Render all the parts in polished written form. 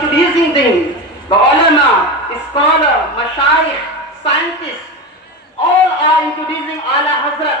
introducing them, the ulama, scholar, mashayikh, scientists, all are introducing Ala Hazrat.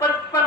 55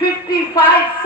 55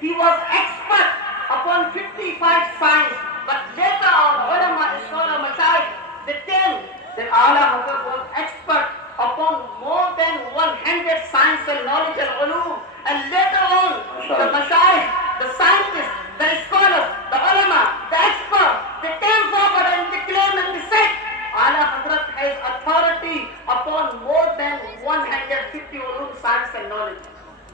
he was expert upon 55 science, but later on ulama, scholar, mashayikh, they tell that Ala Hazrat was expert upon more than 100 science and knowledge and ulum, and later on the mashayikh, the scientists, the scholars, the ulama, the experts, they came forward and they claimed and they said Ala Hazrat has authority upon more than 150 ulum, science and knowledge.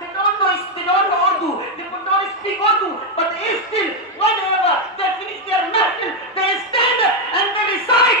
they don't know Urdu, they don't speak Urdu, but still whenever they finish their mahfil, they stand and they recite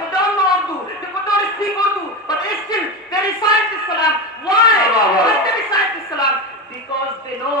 They don't know Urdu, they don't speak Urdu, but still they recite the salam. Why they recite the salam? Because they know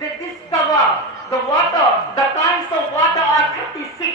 they discover the water, the kinds of water are 36.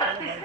36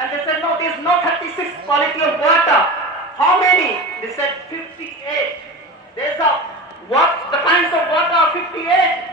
and they said no, there is no 36 quality of water. How many? They said 58. There's the kinds of water are 58.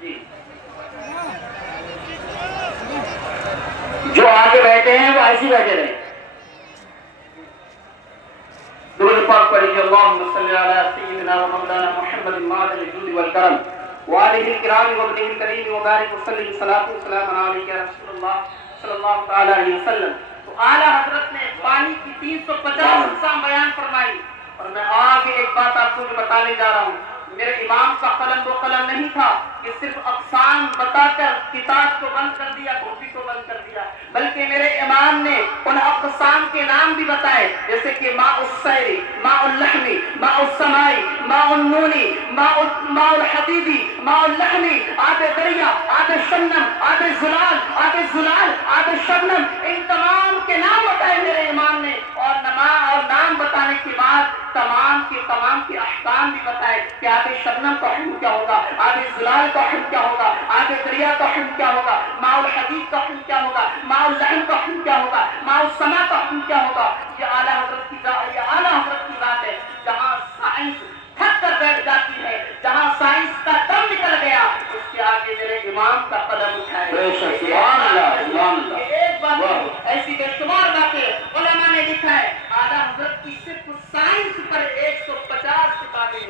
جی جو آگے بیٹھے ہیں وہ ایسے بیٹھے رہے. درود پاک پڑھیے. اللہم صلی علی سیدنا و مولانا محمد معدن الجود والکرم وآلہ الکرام وابنہ الکریم وبارک وسلم صلاۃ و سلام علیک یا رسول اللہ صلی اللہ تعالی علیہ وسلم. تو اعلیٰ حضرت نے پانی کی 350 اقسام بیان فرمائی. اور میں آگے ایک بات آپ کو جو بتانے جا رہا ہوں. میرے امام کا قلم وہ قلم نہیں تھا کہ صرف اقسام بتا کر کتاب کو بند کر دیا, کاپی کو بند کر دیا, بلکہ میرے امام نے ان اقسام کے نام بھی بتائے, جیسے کہ ماء السیل, ماء اللحم, ماء السماء, ماء النون, ماء الحدید, ماء اللحم, آب دریا, آب شبنم, آب زلال, آب زلال, آب شبنم, ان تمام کے نام بتائے میرے امام نے. اور نام بتانے کے بعد تمام کے احکام بھی بتائے کہ آب شبنم کا حکم کیا ہوگا, آب زلال کا حکم کیا ہوگا, آب دریا کا حکم کیا ہوگا, ماء الحدید کا حکم کیا ہوگا, ماء اللحم کا حکم کیا ہوگا, ماء السماء کا حکم کیا ہوگا. یہ اعلیٰ حضرت کی بات ہے. جہاں سائنس تھک کر بیٹھ جاتی ہے, جہاں سائنس کا دم نکل گیا, اس کے آگے میرے امام کا قدم اٹھائے. ایک بات ایسی بے شمار باتیں علماء نے لکھا ہے. اعلیٰ حضرت کی صرف سائنس پر 150 کتابیں ہیں.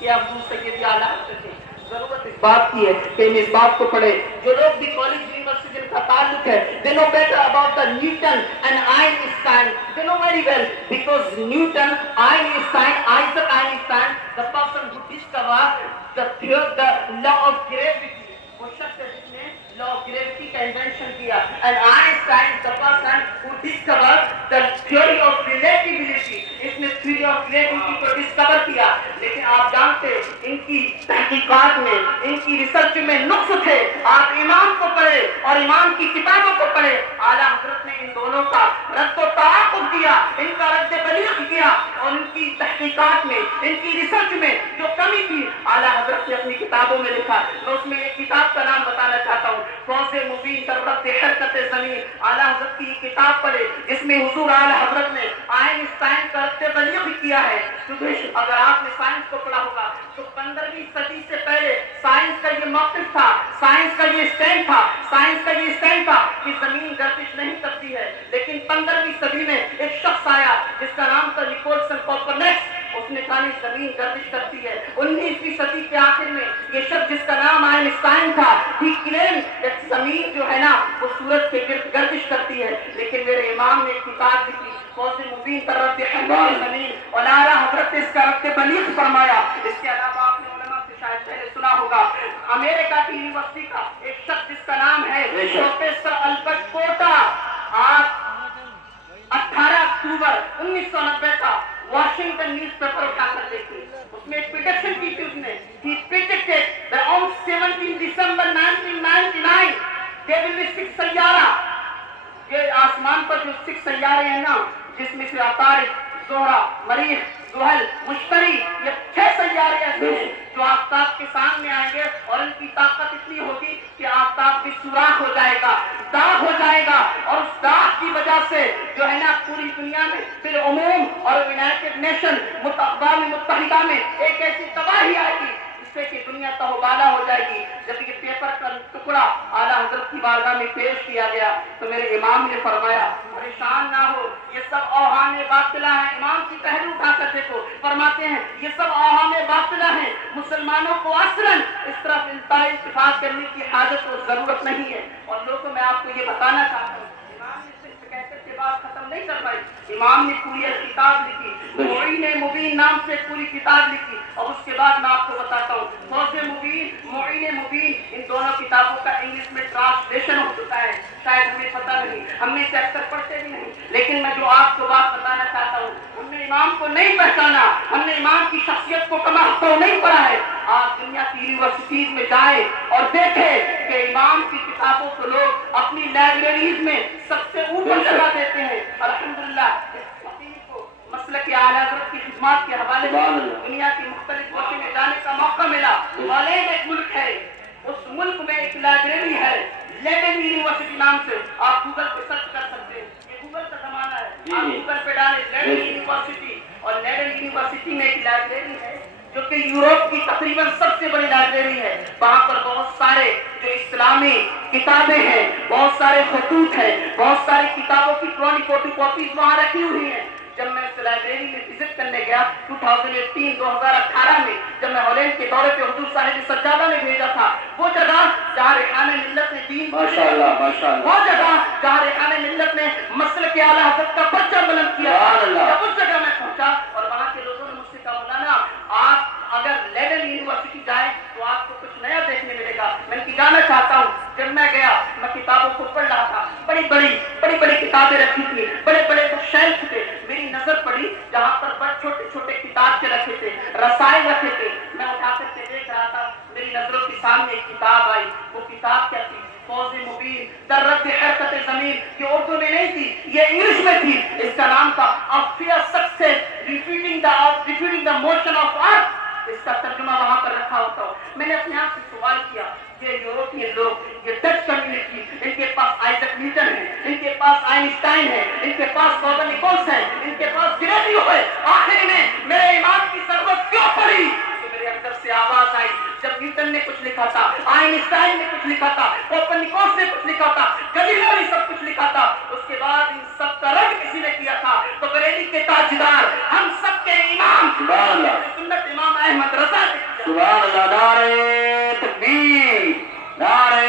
یہ ابو سید اعلیٰ حضرت ہے. ضرورت اس بات کی ہے کہ ہم اس بات کو پڑھے. جو لوگ بھی کالج یونیورسٹی جن کا تعلق ہے, they know better about the Newton and Einstein. They know very well because Newton, Einstein, Isaac Einstein, the person who discovered the law of gravity, وہ شخص ہے جس نے law of gravity کا invention کیا. And Einstein is the person who discovered the theory of relativity. اس نے theory of relativity کو discover کیا. لیکن آپ جانتے ان کی تحقیقات میں, ان کی ریسرچ میں نقص تھے. آپ امام کو پڑھے اور امام کی کتابوں کو پڑھے. اعلیٰ حضرت نے ان دونوں کا رد و تعاقب کیا, ان کا رد بلیغ کیا, اور ان کی تحقیقات میں, ان کی ریسرچ میں جو کمی تھی اعلیٰ حضرت نے اپنی کتابوں میں لکھا. میں اس میں ایک کتاب کا نام بتانا چاہتا ہوں, فوز مبین در رد حرکت زمین. اعلیٰ حضرت کی یہ کتاب پڑھے جس میں حضور اعلیٰ حضرت نے آئنسٹائن کا رد بلیغ کیا ہے. اگر آپ نے سائنس کو پڑھا ہوگا تو 15ویں صدی سے پہلے سائنس کا یہ موقف تھا, سائنس کا یہ اسٹینڈ تھا کہ زمین گردش نہیں کرتی ہے. لیکن 15ویں صدی میں ایک شخص آیا جس کا نام تھا نیکولسن کوپرنکس. اس نے کہا زمین گردش کرتی ہے. 19ویں صدی کے آخر میں یہ شخص جس کا نام آئنسٹائن تھا, ہی کلیم کہ زمین جو ہے نا وہ سورج کے گرد گردش کرتی ہے. لیکن میرے امام نے ایک کتاب لکھی, فوز مبین پر رد حرکت زمین, اور اعلیٰ حضرت نے اس کا رد بلیغ فرمایا. اس کے علاوہ آپ نے علماء سے شاید پہلے سنا ہوگا, امریکہ کی یونیورسٹی کا ایک شخص جس کا نام ہے پروفیسر البرٹ کوٹا, آپ 18 اکتوبر 1990 کا واشنگٹن نیوز پیپر اٹھا کر دیکھیں. اس میں ایک پریڈکشن کی تھی. اس نے he predicted that on 17 December 1999 there will be 6 سیارہ. یہ آسمان پر جو 6 سیارے ہیں نا, جس میں سے عطارد, زہرہ, مریخ, زحل, مشتری, یہ 6 سیارے ایسے ہیں جو آفتاب کے سامنے آئیں گے, اور ان کی طاقت اتنی ہوگی کہ آفتاب بھی سوراخ ہو جائے گا, داغ ہو جائے گا. اور اس داغ کی وجہ سے جو ہے نا پوری دنیا میں بالعموم اور یونائٹڈ نیشن اقوام متحدہ میں ایک ایسی تباہی آئے گی جس سے کہ دنیا تہوبالا ہو جائے گی. جب یہ پیپر کا ٹکڑا اعلیٰ حضرت کی بارگاہ میں پیش کیا گیا تو میرے امام نے فرمایا پریشان نہ ہو, یہ سب اوہام باطلہ ہیں. امام کی پہلو اٹھا کر دیکھو, فرماتے ہیں یہ سب اوہام باطلہ ہیں. مسلمانوں کو اصلاً اس طرف اتفاق کرنے کی حاجت و ضرورت نہیں ہے. اور لوگوں میں آپ کو یہ بتانا چاہتا ہوں, امام نے صرف کہہ کر کے بات ختم نہیں کر پائی. امام نے پوری کتاب لکھی, معین مبین نام سے پوری کتاب لکھی. اور اس کے بعد میں آپ کو بتاتا ہوں, فوز مبین, معین مبین, ان دونوں کتابوں کا انگلش میں ٹرانسلیشن ہو چکا ہے. شاید ہمیں پتہ نہیں, ہم میں سے اکثر پڑھتے بھی نہیں. لیکن میں جو آپ کو بات بتانا چاہتا ہوں, ہم نے امام کو نہیں پہچانا, ہم نے امام کی شخصیت کو کما کو نہیں پڑھا ہے. آپ دنیا کی یونیورسٹیز میں جائیں اور دیکھیں کہ امام کی کتابوں کو لوگ اپنی لائبریریز میں سب سے اوپر جگہ دیتے ہیں. الحمدللہ مسلک اعلیٰ حضرت کی خدمات کے حوالے سے دنیا کی مختلف ملکوں میں جانے کا موقع ملا. والین ایک ملک ہے, اس ملک میں ایک لائبریری ہے لیڈن یونیورسٹی نام سے. آپ گوگل پہ سرچ کر سکتے ہیں, یہ گوگل کا زمانہ ہے. آپ گوگل پہ ڈالیں لیڈن یونیورسٹی, اور لیڈن یونیورسٹی میں ایک لائبریری ہے جو کہ یورپ کی تقریباً سب سے بڑی لائبریری ہے. وہاں پر بہت سارے جو اسلامی کتابیں ہیں، بہت سارے خطوط ہیں، بہت ساری کتابوں کی پرانی فوٹو کاپیز وہاں رکھی ہوئی ہیں. جب میں اس لائبریری میں وزٹ کرنے گیا 2018 میں، جب میں ہالینڈ کے دورے پہ حضور صاحب سجادہ نے بھیجا تھا، وہ جگہ جہاں ریحان ملت نے دین، ماشاءاللہ ماشاءاللہ، وہ جگہ جہاں ریحان ملت نے مسلک اعلیٰ حضرت کا پرچم بلند کیا، جب اس جگہ میں پہنچا اور وہاں کے لوگوں نے مجھ سے کہا مولانا آپ اگر لیڈن یونیورسٹی جائیں تو آپ کو کچھ نیا دیکھنے ملے گا. میں جانا چاہتا ہوں. جب میں گیا میں کتابوں کو پڑھ رہا تھا، بڑی بڑی کتابیں رکھی تھی، بڑے بڑے شیلف تھے. میری نظر پڑی جہاں پر بڑے چھوٹے چھوٹے کتاب کے رکھے تھے، رسائل رکھے تھے. میں اٹھا کر کے دیکھ رہا تھا، میری نظروں کے سامنے ایک کتاب آئی. وہ کتاب کیا تھی؟ فوز مبین در رد حرکت زمین. یہ اردو میں نہیں تھی، یہ انگلش میں تھی. اس کا نام تھا affair success refuting the motion of earth. اس کا ترجمہ وہاں پر رکھا ہوتا ہو. میں نے اپنے آپ سے سوال کیا، یہ یورپین لوگ، یہ ڈچ کمیونٹی، ان کے پاس آئزک نیوٹن ہے، ان کے پاس آئنسٹائن ہے، ان کے پاس کوپرنیکوس ہے، ان کے پاس گلیلیو ہے، آخر میں میرے ایمان کی ضرورت کیوں پڑی؟ تو میرے اندر سے آواز آئی، جب نیوٹن نے کچھ لکھا تھا، آئنسٹائن نے کچھ لکھا تھا، کوپرنیکوس نے کچھ لکھا تھا، گلیلیو نے سب کچھ لکھا تھا، اس کے بعد ان سب کا رد کسی نے کیا تھا؟ تو بریلی کے تاجدار، ہم سب کے امام سنت امام احمد رضا نے کیا. سبحان اللہ. نعرہ تکبیر، نعرہ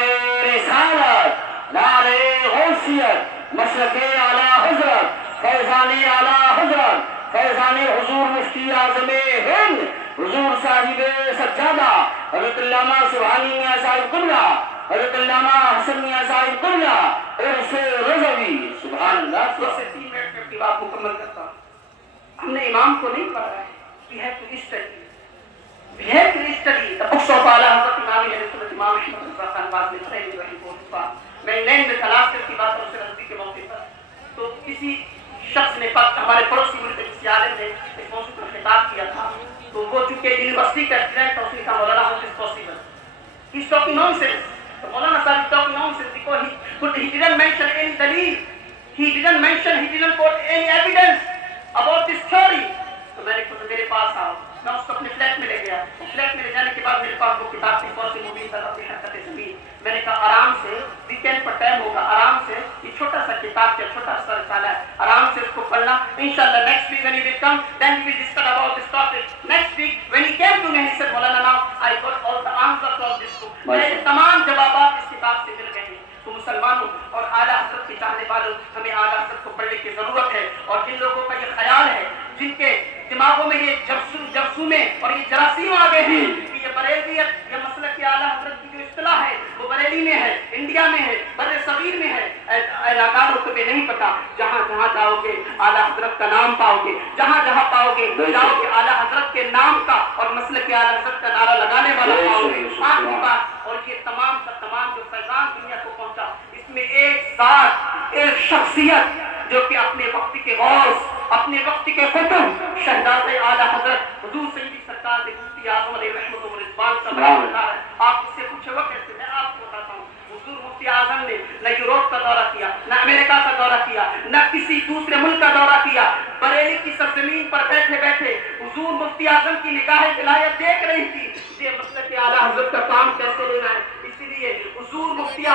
رسالت، نعرہ غوثیت، مسلک اعلیٰ حضرت، فیضان اعلیٰ حضرت، فیضان حضور مفتی اعظم ہند حضور صاحب سجادہ حضرت علامہ سبحانی میاں صاحب قبلہ، حضرت علامہ حسن میاں صاحب قبلہ عرف رضوی. سبحان اللہ. 2 سے 3 منٹ میں اپنی بات مکمل کرتا ہوں. ہم نے امام کو نہیں پڑھا ہے. We have to study. We have to study the books of A'la Hazrat Imam Ahl Sunnat Imam Ahmad Reza Khan Baz نے پڑھے رحمہ. میں انگلینڈ میں تلاش کر کی بات کروں سے نزدیک کے موقع پر، تو کسی شخص نے ہمارے پڑوسی ملک کسی عالم نے اس موضوع پر خطاب کیا تھا. تو وہ چونکہ یونیورسٹی کا اسٹوڈنٹ تھا، اس نے کہا مولانا how is possible? He's talking nonsense. تو مولانا صاحب is talking nonsense because he didn't mention any dalil. He didn't quote any evidence about this theory. تو میں نے کہا میرے پاس آؤ. میں اس کو اپنے فلیٹ میں لے گیا. فلیٹ میں لے جانے کے بعد میرے پاس وہ کتاب تھی فوز مبین در رد حرکت زمین. میں نے کہا آرام سے ویکینڈ پر ٹائم ہوگا، آرام سے یہ چھوٹا سا کتاب کیا چھوٹا سا رسالہ ہے، آرام سے اس کو پڑھنا. انشاءاللہ next week when you will come then we will discuss about this topic. Next week when he came to me he said Maulana now I got all the answers of this book. میرے تمام جوابات اس کتاب سے مل گئے ہیں. تو مسلمانوں اور اعلیٰ حضرت کے چاہنے والوں، ہمیں اعلیٰ حضرت کو پڑھنے کی ضرورت ہے. اور جن لوگوں کا یہ خیال ہے، جن کے دماغوں میں یہ جرثومے اور یہ جراثیم آ گئے ہیں کہ یہ بریلویت یا مسلک اعلیٰ حضرت کی جو اصطلاح ہے وہ بریلی میں ہے، انڈیا میں ہے، بر صغیر میں ہے. ناکاروں کو بھی نہیں پتا. جہاں جہاں جاؤ گے اعلیٰ حضرت کا نام پاؤ گے، جہاں جہاں پاؤ گے جاؤ گے اعلیٰ حضرت کے نام کا اور مسلک اعلیٰ حضرت کا نعرہ لگانے والا پاؤ گے. آخری بات، اور یہ تمام کا تمام جو فیضان دنیا کو پہنچا، اس میں ایک ذات، ایک شخصیت جو کہ اپنے وقت کے غوث، اپنے وقت کے قطب شہزاد اعلیٰ حضرت حضور سیدی سرکار مفتی اعظم علیہ رحمۃ و رضوان کا بیان ہے. آپ اس سے پوچھے وہ کیسے؟ میں آپ کو بتاتا ہوں. حضور مفتی اعظم نے نہ یوروپ کا دورہ کیا، نہ امریکہ کا دورہ کیا، نہ کسی دوسرے ملک کا دورہ کیا. بریلی کی سرزمین پر بیٹھے بیٹھے حضور مفتی اعظم کی نگاہ ولایت دیکھ رہی تھی یہ مسلک اعلیٰ حضرت کا کام کیسے لینا ہے. اسی لیے حضور مفتی